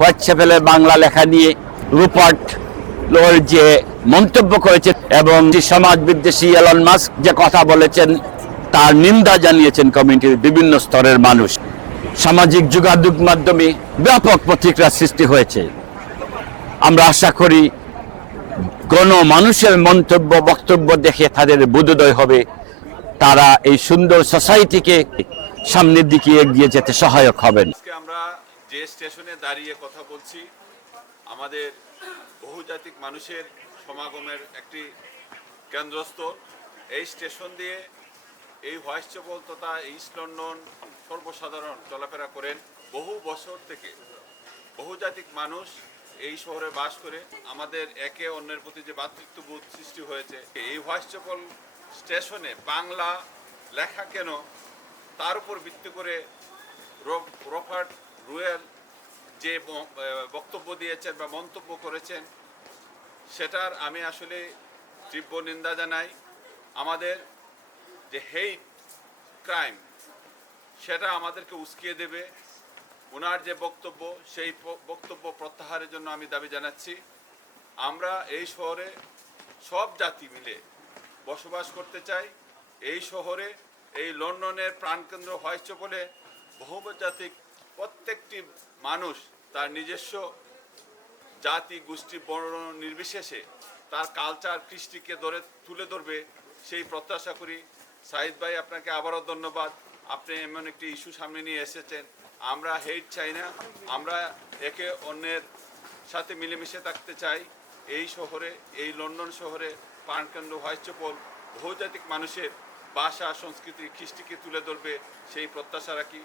হোয়াটসঅ্যাপেলে বাংলা লেখা নিয়ে রুপার্ট লোর যে মন্তব্য করেছে এবং যে সমাজ বিদ্বেষী এলন মাস্ক যে কথা বলেছেন, তার নিন্দা জানিয়েছেন কমিউনিটির বিভিন্ন স্তরের মানুষ। সামাজিক যোগাযোগ মাধ্যমে ব্যাপক প্রতিক্রিয়া সৃষ্টি হয়েছে। আমরা আশা করি গণ মানুষের মন্তব্য, বক্তব্য দেখে তাদের বোধোদয় হবে। তারা এই সুন্দর সোসাইটিকে সামনের দিকে এগিয়ে যেতে সহায়ক হবেন। যে স্টেশনে দাঁড়িয়ে কথা বলছি, আমাদের বহুজাতিক মানুষের সমাগমের একটি কেন্দ্রস্থল এই স্টেশন দিয়ে এই হোয়াইট চ্যাপল তথা ইস্ট লন্ডন সর্বসাধারণ চলাফেরা করেন বহু বছর থেকে। বহুজাতিক মানুষ এই শহরে বাস করে, আমাদের একে অন্যের প্রতি যে ভ্রাতৃত্ববোধ সৃষ্টি হয়েছে, এই হোয়াইট চ্যাপল স্টেশনে বাংলা লেখা কেন তার উপর ভিত্তি করে রবার্ট রুয়েল যে বক্তব্য দিয়েছেন বা মন্তব্য করেছেন, সেটার আমি আসলে তীব্র নিন্দা জানাই। আমাদের যে হেইট ক্রাইম, সেটা আমাদেরকে উস্কিয়ে দেবে। ওনার যে বক্তব্য, সেই বক্তব্য প্রত্যাহারের জন্য আমি দাবি জানাচ্ছি। আমরা এই শহরে সব জাতি মিলে বসবাস করতে চাই। এই শহরে এই লন্ডনের প্রাণকেন্দ্র হয়েছে বলে বহুজাতিক প্রত্যেকটি মানুষ তার নিজস্ব জাতি, গোষ্ঠী, বর্ণ নির্বিশেষে তার কালচার কৃষ্টিকে ধরে তুলে ধরবে, সেই প্রত্যাশা করি। সাইদ ভাই, আপনাকে আবারও ধন্যবাদ। আপনি এমন একটি ইস্যু সামনে নিয়ে এসেছেন। আমরা হেট চাই না। আমরা একে অন্যের সাথে মিলেমিশে থাকতে চাই। এই শহরে, এই লন্ডন শহরে প্রাণকেন্দ্র হোয়াইটচপল বহুজাতিক মানুষের ভাষা, সংস্কৃতি, কৃষ্টিকে তুলে ধরবে, সেই প্রত্যাশা রাখি।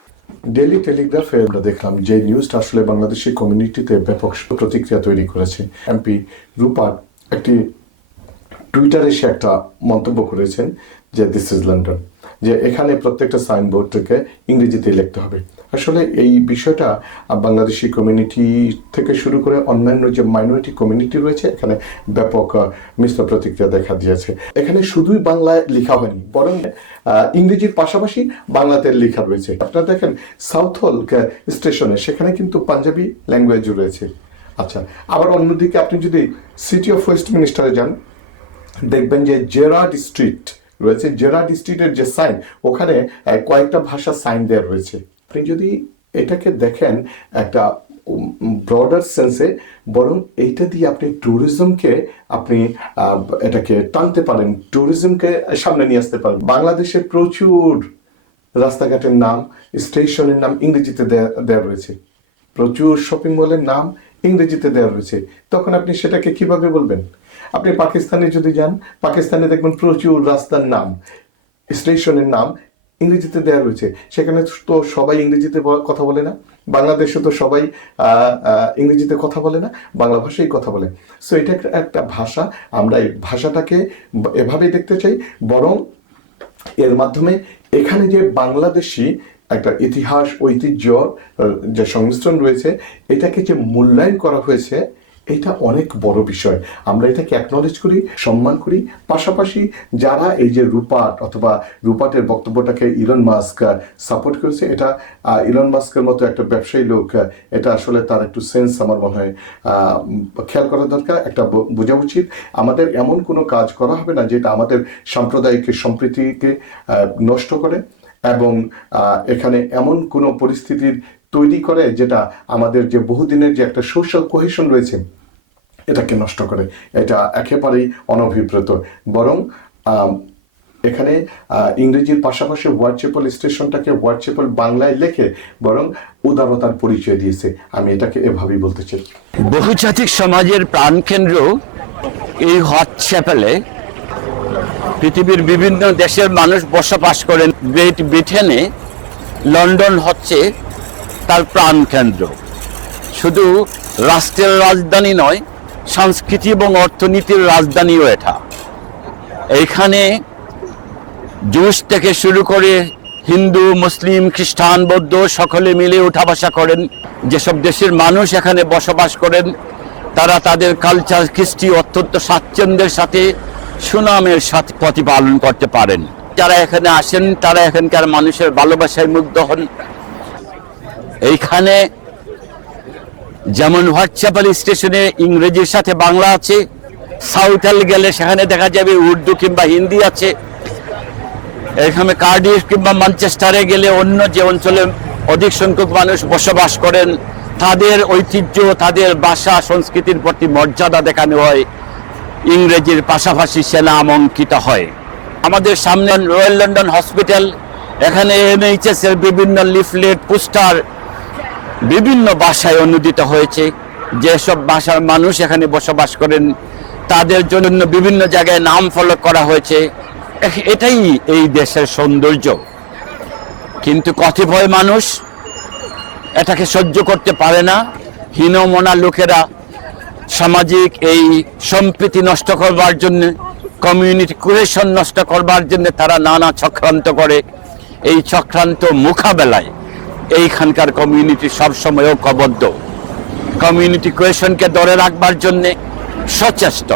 ডেলি টেলিগ্রাফে আমরা দেখলাম যে নিউজটা আসলে বাংলাদেশি কমিউনিটিতে ব্যাপক প্রতিক্রিয়া তৈরি করেছে। এমপি রূপার একটি টুইটারে সে একটা মন্তব্য করেছেন যে দিস ইজ লন্ডন যে এখানে প্রত্যেকটা সাইনবোর্ডটাকে ইংরেজিতে লিখতে হবে। আসলে এই বিষয়টা বাংলাদেশি কমিউনিটি থেকে শুরু করে অন্যান্য যে মাইনরিটি কমিউনিটি রয়েছে, এখানে ব্যাপক মিশ্র প্রতিক্রিয়া দেখা দিয়েছে। এখানে শুধুই বাংলায় লেখা হয়নি, বরং ইংরেজির পাশাপাশি বাংলাতে লেখা রয়েছে। আপনারা দেখেন সাউথ হল স্টেশনে সেখানে কিন্তু পাঞ্জাবি ল্যাঙ্গুয়েজ রয়েছে। আচ্ছা আবার অন্যদিকে আপনি যদি সিটি অফ ওয়েস্ট মিনিস্টারে যান, দেখবেন যে জেরার্ড স্ট্রিট রয়েছে। জেরার্ড স্ট্রিটের যে সাইন ওখানে কয়েকটা ভাষা সাইন দেওয়া রয়েছে। আপনি যদি এটাকে দেখেন একটা ব্রডার সেন্সে বরং এইটা দিয়ে আপনি ট্যুরিজমকে আপনি এটাকে টানতে পারেন ট্যুরিজমকে সামনে নিয়ে আসতে পারেন। বাংলাদেশে প্রচুর রাস্তাঘাটের নাম, স্টেশনের নাম ইংরেজিতে দেওয়া রয়েছে। প্রচুর শপিং মলের নাম ইংরেজিতে দেওয়া রয়েছে। তখন আপনি সেটাকে কীভাবে বলবেন? আপনি পাকিস্তানে যদি যান, পাকিস্তানে দেখবেন প্রচুর রাস্তার নাম, স্টেশনের নাম ইংরেজিতে দেওয়া রয়েছে। সেখানে তো সবাই ইংরেজিতে কথা বলে না। বাংলাদেশে তো সবাই ইংরেজিতে কথা বলে না। বাংলা ভাষায় কথা বলে। সো এটা একটা- ভাষা। আমরা এই ভাষাটাকে ব- এভাবেই দেখতে চাই। বরং এর মাধ্যমে এখানে যে বাংলাদেশি একটা ইতিহাস, ঐতিহ্য যে সংমিশ্রণ রয়েছে, এটাকে যে মূল্যায়ন করা হয়েছে এটা অনেক বড় বিষয়। আমরা এটাকে অ্যাকনলেজ করি, সম্মান করি। পাশাপাশি যারা এই যে রূপাট অথবা রূপাটের বক্তব্যটাকে ইলন মাস্ক সাপোর্ট করেছে, এটা ইলন মাস্কের মতো একটা ব্যবসায়ী লোক এটা আসলে তার একটু সেন্স আমার মনে হয় খেয়াল করা দরকার, একটা বোঝা উচিত। আমাদের এমন কোনো কাজ করা হবে না যেটা আমাদের সাম্প্রদায়িক সম্প্রীতিকে নষ্ট করে এবং এখানে এমন কোনো পরিস্থিতির তৈরি করে যেটা আমাদের যে বহুদিনের যে একটা সোশ্যাল কোহেশন রয়েছে, এটাকে নষ্ট করে। এটা একেবারেই অনভিপ্রেত। বরং এখানে ইংরেজির পাশাপাশি হোয়াটসঅ্যাপল স্টেশনটাকে হোয়াটসঅ্যাপল বাংলায় লেখে বরং উদারতার পরিচয় দিয়েছে। আমি এটাকে এভাবেই বলতে চাই। বহুজাতিক সমাজের প্রাণকেন্দ্র এই হোয়াটসঅ্যাপেলে পৃথিবীর বিভিন্ন দেশের মানুষ বসবাস করেন। গ্রেট ব্রিটেনে লন্ডন হচ্ছে তার প্রাণকেন্দ্র শুধু রাষ্ট্রের রাজধানী নয়, সংস্কৃতি এবং অর্থনীতির রাজধানীও এটা। এইখানে জুস থেকে শুরু করে হিন্দু, মুসলিম, খ্রিস্টান, বৌদ্ধ সকলে মিলে উঠা বসা করেন। যেসব দেশের মানুষ এখানে বসবাস করেন, তারা তাদের কালচার কৃষ্টি, অত্যন্ত স্বাচ্ছন্দ্যের সাথে সুনামের সাথে প্রতিপালন করতে পারেন। যারা এখানে আসেন, তারা এখানকার মানুষের ভালোবাসায় মুগ্ধ হন। এইখানে যেমন হোয়াটসঅ্যাপের স্টেশনে ইংরেজির সাথে বাংলা আছে সাউথাল গেলে সেখানে দেখা যাবে উর্দু কিংবা হিন্দি আছে। এখানে কার্ডিফ কিংবা ম্যানচেস্টারে গেলে অন্য যে অঞ্চলে অধিক সংখ্যক মানুষ বসবাস করেন, তাদের ঐতিহ্য, তাদের ভাষা, সংস্কৃতির প্রতি মর্যাদা দেখানো হয়। ইংরেজির পাশাপাশি সে নাম অঙ্কিত হয়। আমাদের সামনে রয়্যাল লন্ডন হসপিটাল এখানে এনএইচএস এর বিভিন্ন লিফলেট পোস্টার বিভিন্ন ভাষায় অনুদিত হয়েছে। যেসব ভাষার মানুষ এখানে বসবাস করেন, তাদের জন্য বিভিন্ন জায়গায় নাম ফলক করা হয়েছে। এটাই এই দেশের সৌন্দর্য। কিন্তু কতিপয় মানুষ এটাকে সহ্য করতে পারে না। হীনমনা লোকেরা সামাজিক এই সম্প্রীতি নষ্ট করবার জন্য কমিউনিটি কোহেশন নষ্ট করবার জন্য তারা নানা চক্রান্ত করে। এই চক্রান্ত মোকাবেলায় এইখানকার কমিউনিটি সবসময় কবদ্ধ। কমিউনিটি কোয়েশনকে ধরে রাখবার জন্যে সচেষ্ট।